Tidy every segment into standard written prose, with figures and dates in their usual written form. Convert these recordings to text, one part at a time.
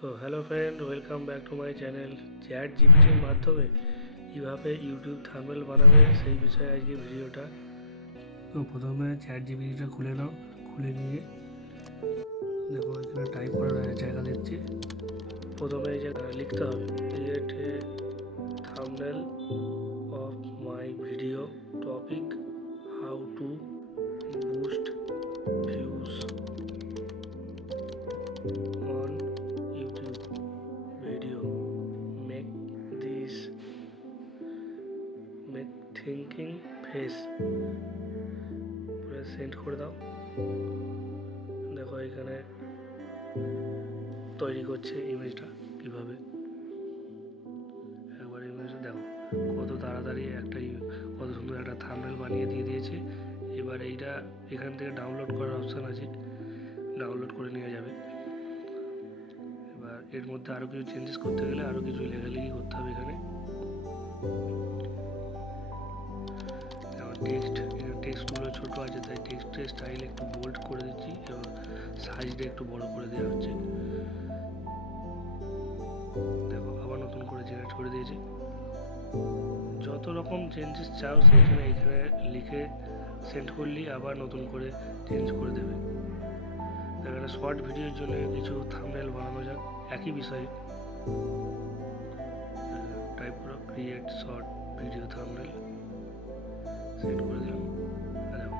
তো hello friend, welcome back to my channel. Chat জিপিটির মাধ্যমে কীভাবে ইউটিউব থাম্বনেল বানাবে সেই বিষয়ে আজকে ভিডিওটা। তো প্রথমে চ্যাট জিপিটিটা খুলে নাও। খুলে নিয়ে দেখো এখানে টাইপ করার জায়গা দিচ্ছি। প্রথমে এই জায়গা লিখতে হবে create a thumbnail of my video topic how to boost views on YouTube video. Make this make thinking face পুরো সেন্ড করে দাও। দেখো এখানে তৈরি করছে ইমেজটা কিভাবে। একবার ইমেজটা দেখো কত তাড়াতাড়ি কত সুন্দর একটা থাম্বনেল বানিয়ে দিয়ে দিয়েছে। এবার এইটা এখান থেকে ডাউনলোড করার অপশান আছে, ডাউনলোড করে নিয়ে যাবে। এবার এর মধ্যে আরও কিছু চেঞ্জেস করতে গেলে আরও কিছু লেখালেখি করতে হবে। এখানে টেক্সটগুলো ছোটো আছে, তাই টেক্সটের স্টাইল একটু বোল্ড করে দিচ্ছি এবং সাইজটা একটু বড় করে দেওয়া হচ্ছে। দেখো আবার নতুন করে জেনারেট করে দিয়েছে। যত রকম চেঞ্জেস চাও সেইখানে এখানে লিখে সেন্ড করলেই আবার নতুন করে চেঞ্জ করে দেবে। এখানে শর্ট ভিডিওর জন্য কিছু থাম্বনেল বানানো যাক একই বিষয়ে। টাইপ করো create short video thumbnail, send করে দিলাম। দেখো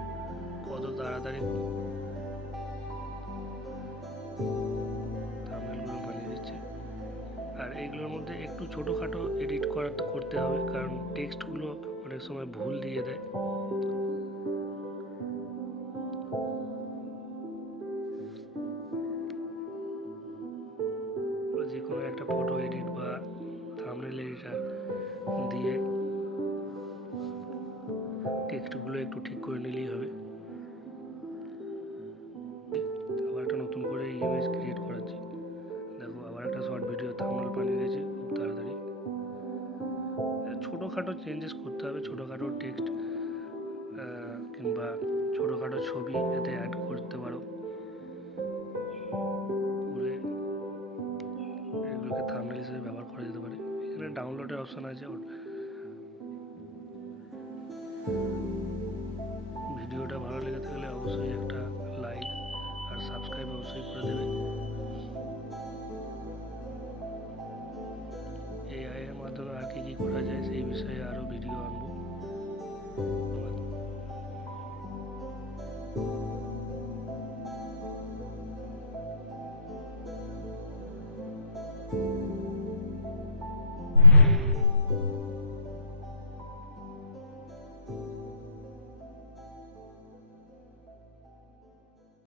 কত তাড়াতাড়ি থাম্বনেলগুলো বানিয়ে দিচ্ছে। আর এইগুলোর মধ্যে একটু ছোটোখাটো এডিট করতে হবে, কারণ টেক্সটগুলো অনেক সময় ভুল দিয়ে দেয়। যে কোনো একটা ফটো এডিট বা থাম্বনেল এডিটার দিয়ে টেক্সটগুলো একটু ঠিক করে নিলেই হবে। আবার একটা নতুন করে ইমেজ ক্রিয়েট করাচ্ছি। দেখো আবার একটা শর্ট ভিডিও থাম্বনেল বানিয়ে দিয়েছি খুব তাড়াতাড়ি। ছোটোখাটো চেঞ্জেস করতে হবে, ছোটোখাটো টেক্সট কিংবা ছোটোখাটো ছবি এতে অ্যাড করতে পারো। করে এগুলোকে থাম্বনেল হিসেবে ব্যবহার করা যেতে পারে। এখানে ডাউনলোডের অপশান আছে। ভিডিওটা ভালো লেগে থাকলে অবশ্যই একটা লাইক আর সাবস্ক্রাইব অবশ্যই করে দেবে। এআই এর মাধ্যমে আর কি করা যায় সেই বিষয়ে আরও ভিডিও আনবো।